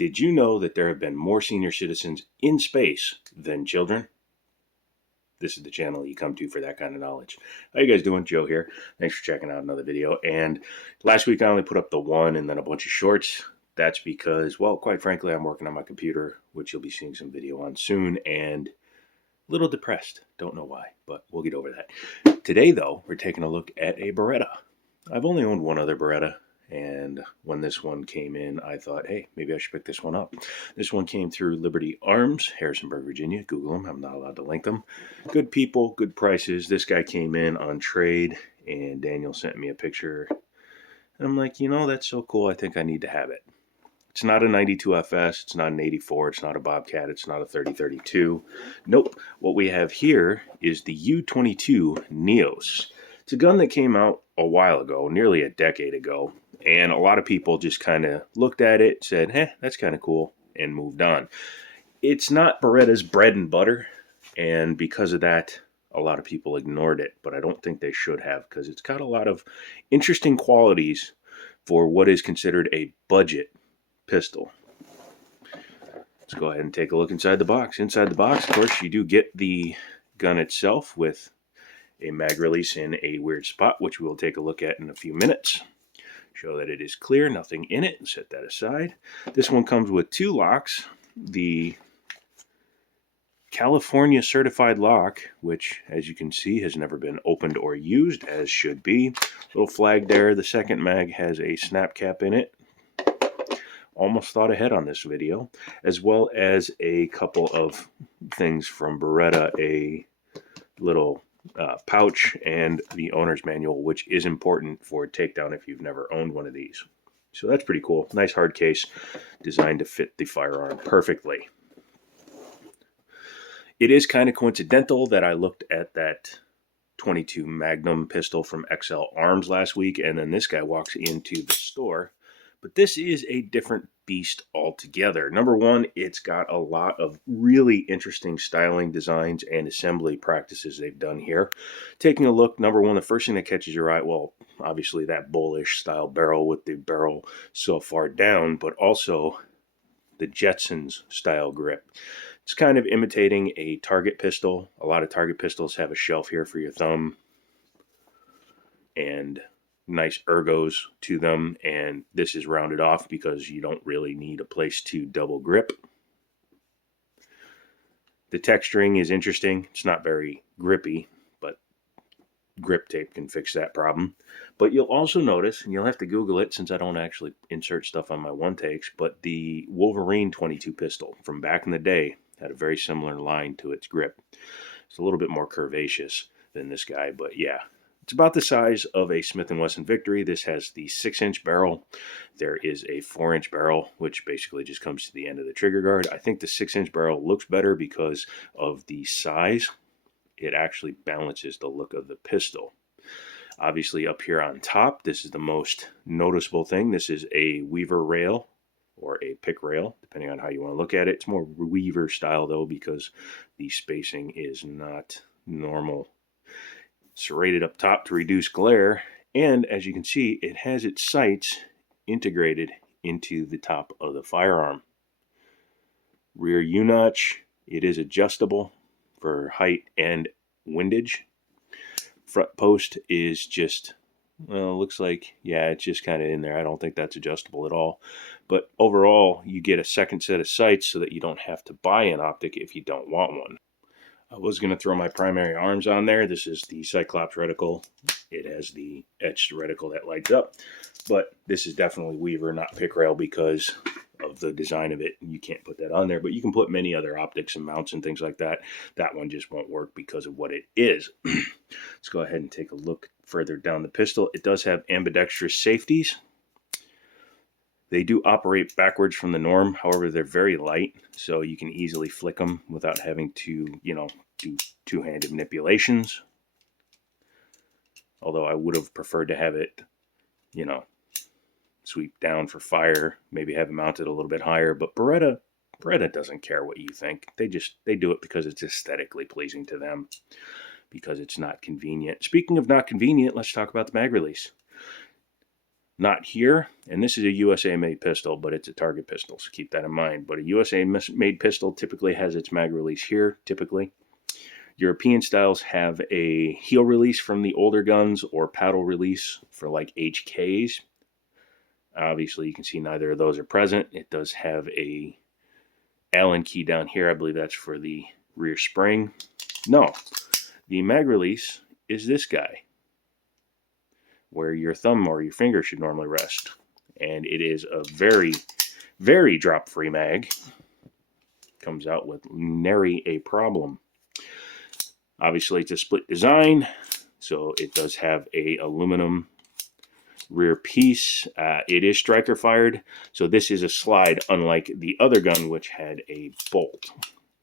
Did you know that there have been more senior citizens in space than children? This is the channel you come to for that kind of knowledge. How you guys doing? Joe here. Thanks for checking out another video. And last week I only put up the one and then a bunch of shorts. That's because, well, quite frankly, I'm working on my computer, which you'll be seeing some video on soon, and a little depressed. Don't know why, but we'll get over that. Today, though, we're taking a look at a Beretta. I've only owned one other Beretta, and when this one came in, I thought, hey, maybe I should pick this one up. This one came through Liberty Arms, Harrisonburg, Virginia. Google them. I'm not allowed to link them. Good people, good prices. This guy came in on trade, and Daniel sent me a picture. And I'm like, you know, that's so cool. I think I need to have it. It's not a 92 FS. It's not an 84. It's not a Bobcat. It's not a 3032. Nope. What we have here is the U22 Neos. It's a gun that came out a while ago, nearly a decade ago. And a lot of people just kind of looked at it, said, that's kind of cool, and moved on. It's not Beretta's bread and butter. And because of that, a lot of people ignored it. But I don't think they should have, because it's got a lot of interesting qualities for what is considered a budget pistol. Let's go ahead and take a look inside the box. Inside the box, of course, you do get the gun itself with a mag release in a weird spot, which we'll take a look at in a few minutes. Show that it is clear, nothing in it, and set that aside. This one comes with two locks. The California certified lock, which, as you can see, has never been opened or used, as should be. Little flag there. The second mag has a snap cap in it. Almost thought ahead on this video, as well as a couple of things from Beretta, a little pouch and the owner's manual, which is important for takedown if you've never owned one of these. So that's pretty cool. Nice hard case designed to fit the firearm perfectly. It is kind of coincidental that I looked at that 22 Magnum pistol from XL Arms last week, and then this guy walks into the store. But this is a different beast altogether. Number one, it's got a lot of really interesting styling designs and assembly practices they've done here. Taking a look, number one, the first thing that catches your eye, well, obviously that bullish style barrel with the barrel so far down, but also the Jetsons style grip. It's kind of imitating a target pistol. A lot of target pistols have a shelf here for your thumb and nice ergos to them, and this is rounded off because you don't really need a place to double grip. The texturing is interesting. It's not very grippy, but grip tape can fix that problem. But you'll also notice, and you'll have to Google it since I don't actually insert stuff on my one takes, but the Wolverine 22 pistol from back in the day had a very similar line to its grip. It's a little bit more curvaceous than this guy, but yeah. It's about the size of a Smith & Wesson Victory. This has the 6-inch barrel. There is a 4-inch barrel, which basically just comes to the end of the trigger guard. I think the 6-inch barrel looks better because of the size. It actually balances the look of the pistol. Obviously, up here on top, this is the most noticeable thing. This is a Weaver rail, or a pick rail, depending on how you want to look at it. It's more Weaver style, though, because the spacing is not normal. Serrated up top to reduce glare, and as you can see, it has its sights integrated into the top of the firearm. Rear U-notch, it is adjustable for height and windage. Front post is just, well, looks like, yeah, it's just kind of in there. I don't think that's adjustable at all. But overall, you get a second set of sights so that you don't have to buy an optic if you don't want one. I was going to throw my primary arms on there. This is the Cyclops reticle. It has the etched reticle that lights up. But this is definitely Weaver, not pick rail, because of the design of it. You can't put that on there. But you can put many other optics and mounts and things like that. That one just won't work because of what it is. Let's go ahead and take a look further down the pistol. It does have ambidextrous safeties. They do operate backwards from the norm. However, they're very light, so you can easily flick them without having to, do two-handed manipulations. Although I would have preferred to have it, sweep down for fire, maybe have it mounted a little bit higher. But Beretta doesn't care what you think. They do it because it's aesthetically pleasing to them, because it's not convenient. Speaking of not convenient, let's talk about the mag release. not here, and this is a USA made pistol, but it's a target pistol, so keep that in mind. But a USA made pistol typically has its mag release here, typically. European styles have a heel release from the older guns or paddle release for like HKs. Obviously, you can see neither of those are present. It does have a Allen key down here. I believe that's for the rear spring. No, the mag release is this guy, where your thumb or your finger should normally rest. And it is a very, very drop-free mag. Comes out with nary a problem. Obviously, it's a split design, so it does have a aluminum rear piece. It is striker fired, so this is a slide, unlike the other gun, which had a bolt.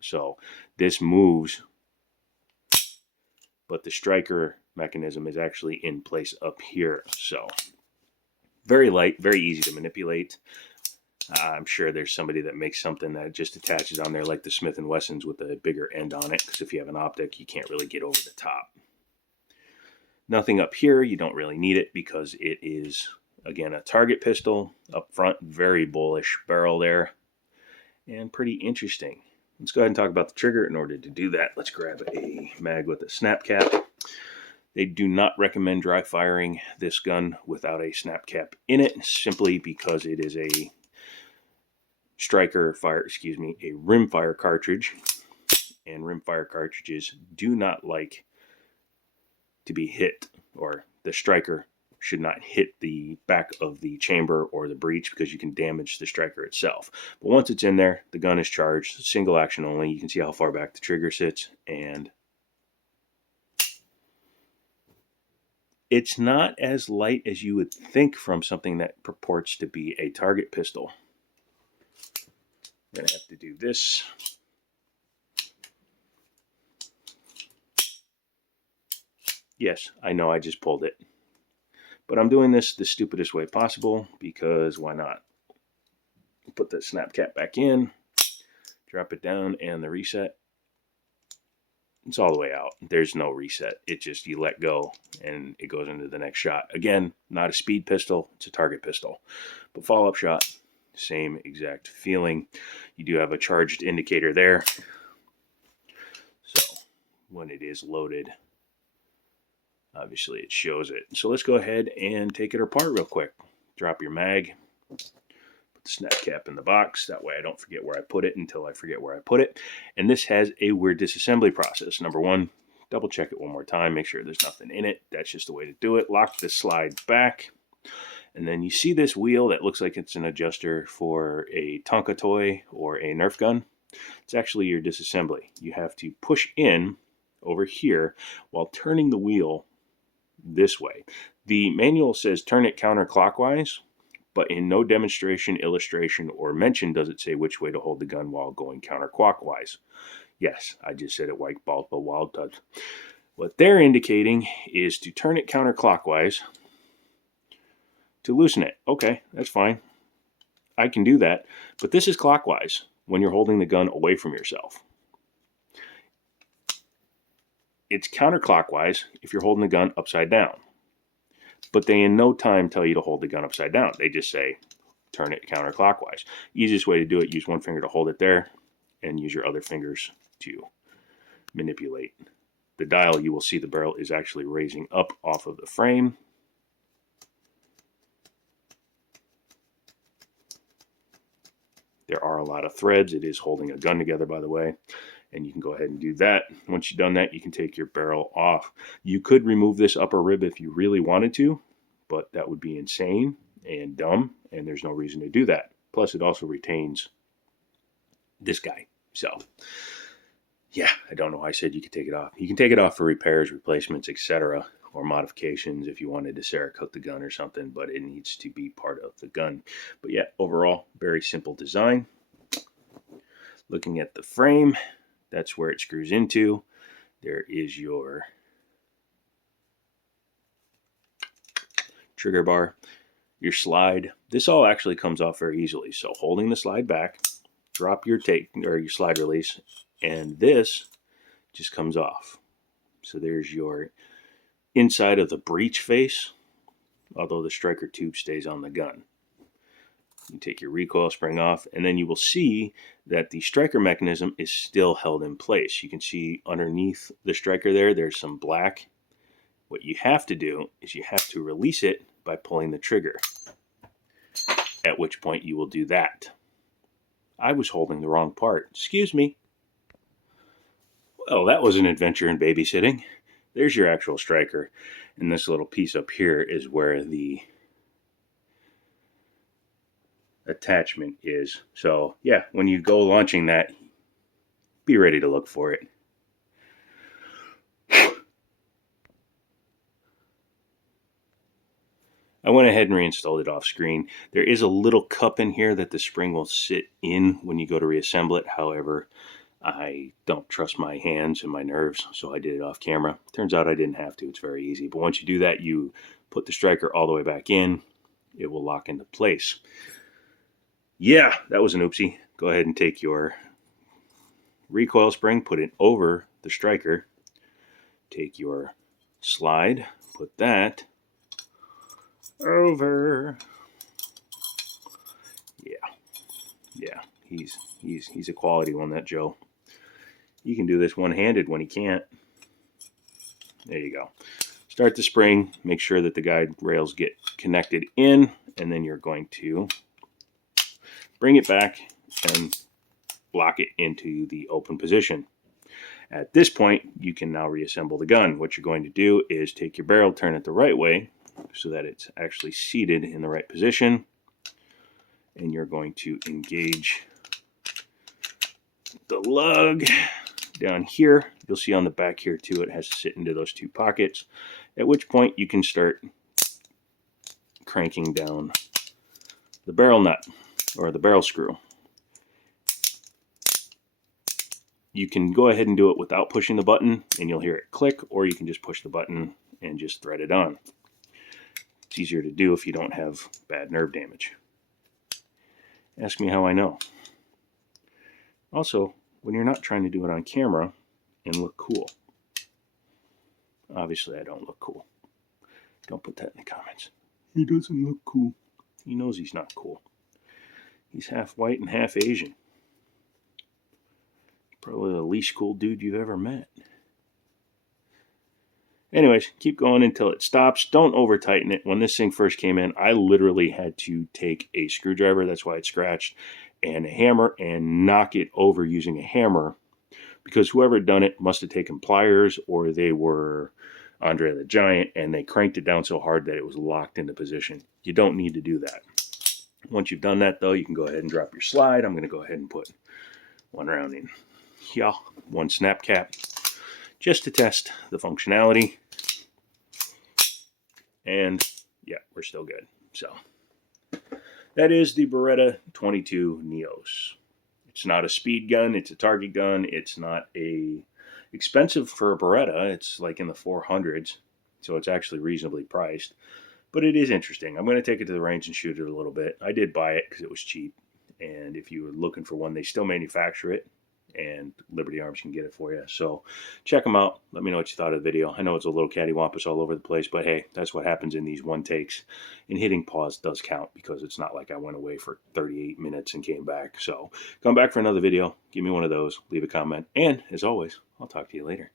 So this moves, but the striker mechanism is actually in place up here. So very light, very easy to manipulate. I'm sure there's somebody that makes something that just attaches on there like the Smith & Wessons with a bigger end on it, because if you have an optic, you can't really get over the top. Nothing up here. You don't really need it because it is, again, a target pistol. Up front, very bullish barrel there, and pretty interesting. Let's go ahead and talk about the trigger. In order to do that, let's grab a mag with a snap cap. They do not recommend dry firing this gun without a snap cap in it, simply because it is a striker fire, a rimfire cartridge, and rimfire cartridges do not like to be hit, or the striker should not hit the back of the chamber or the breech, because you can damage the striker itself. But once it's in there, the gun is charged, single action only. You can see how far back the trigger sits, and it's not as light as you would think from something that purports to be a target pistol. I'm going to have to do this. Yes, I know I just pulled it. But I'm doing this the stupidest way possible, because why not? Put the snap cap back in, drop it down, and the reset. It's all the way out. There's no reset. It just, you let go and it goes into the next shot. Again, not a speed pistol, it's a target pistol. But follow-up shot, same exact feeling. You do have a charged indicator there. So when it is loaded, obviously it shows it. So let's go ahead and take it apart real quick. Drop your mag, put the snap cap in the box. That way I don't forget where I put it until I forget where I put it. And this has a weird disassembly process. Number one, double check it one more time, make sure there's nothing in it. That's just the way to do it. Lock the slide back. And then you see this wheel that looks like it's an adjuster for a Tonka toy or a Nerf gun. It's actually your disassembly. You have to push in over here while turning the wheel this way. The manual says turn it counterclockwise, but in no demonstration, illustration, or mention does it say which way to hold the gun while going counterclockwise. Yes, I just said it white ball, but wild touch. What they're indicating is to turn it counterclockwise to loosen it. Okay, that's fine. I can do that. But this is clockwise when you're holding the gun away from yourself. It's counterclockwise if you're holding the gun upside down. But they in no time tell you to hold the gun upside down. They just say turn it counterclockwise. Easiest way to do it, use one finger to hold it there and use your other fingers to manipulate the dial. You will see the barrel is actually raising up off of the frame. There are a lot of threads. It is holding a gun together, by the way. And you can go ahead and do that. Once you've done that, you can take your barrel off. You could remove this upper rib if you really wanted to, but that would be insane and dumb, and there's no reason to do that. Plus, it also retains this guy. So, yeah, I don't know why I said you could take it off. You can take it off for repairs, replacements, etc., or modifications if you wanted to Cerakote the gun or something, but it needs to be part of the gun. But yeah, overall, very simple design. Looking at the frame, that's where it screws into. There is your trigger bar, your slide. This all actually comes off very easily. So holding the slide back, drop your tape or your slide release, and this just comes off. So there's your inside of the breech face, although the striker tube stays on the gun. You take your recoil spring off, and then you will see that the striker mechanism is still held in place. You can see underneath the striker there's some black. What you have to do is you have to release it by pulling the trigger, at which point you will do that. I was holding the wrong part. Excuse me. Well, that was an adventure in babysitting. There's your actual striker, and this little piece up here is where the attachment is. So yeah, when you go launching that, be ready to look for it. I went ahead and reinstalled it off screen. There is a little cup in here that the spring will sit in when you go to reassemble it. However, I don't trust my hands and my nerves, so I did it off camera. Turns out I didn't have to. It's very easy. But once you do that, you put the striker all the way back in. It will lock into place. Yeah, that was an oopsie. Go ahead and take your recoil spring, put it over the striker. Take your slide, put that over. Yeah, he's a quality one, that Joe. You can do this one-handed when he can't. There you go. Start the spring, make sure that the guide rails get connected in, and then you're going to bring it back and lock it into the open position. At this point, you can now reassemble the gun. What you're going to do is take your barrel, turn it the right way so that it's actually seated in the right position, and you're going to engage the lug down here. You'll see on the back here too, it has to sit into those two pockets, at which point you can start cranking down the barrel nut or the barrel screw. You can go ahead and do it without pushing the button and you'll hear it click, or you can just push the button and just thread it on. It's easier to do if you don't have bad nerve damage. Ask me how I know. Also, when you're not trying to do it on camera and look cool. Obviously, I don't look cool. Don't put that in the comments. He doesn't look cool. He knows he's not cool. He's half white and half Asian. Probably the least cool dude you've ever met. Anyways, keep going until it stops. Don't over tighten it. When this thing first came in, I literally had to take a screwdriver, that's why it scratched, and a hammer and knock it over using a hammer, because whoever had done it must have taken pliers, or they were Andre the Giant and they cranked it down so hard that it was locked into position. You don't need to do that. Once you've done that though, you can go ahead and drop your slide. I'm going to go ahead and put one round in here, one snap cap, just to test the functionality. And yeah, we're still good. So that is the Beretta U22 Neos. It's not a speed gun, it's a target gun. It's not expensive for a Beretta. It's like in the 400s, so it's actually reasonably priced. But it is interesting. I'm going to take it to the range and shoot it a little bit. I did buy it because it was cheap. And if you were looking for one, they still manufacture it. And Liberty Arms can get it for you. So check them out. Let me know what you thought of the video. I know it's a little cattywampus all over the place, but hey, that's what happens in these one takes. And hitting pause does count, because it's not like I went away for 38 minutes and came back. So come back for another video. Give me one of those. Leave a comment. And as always, I'll talk to you later.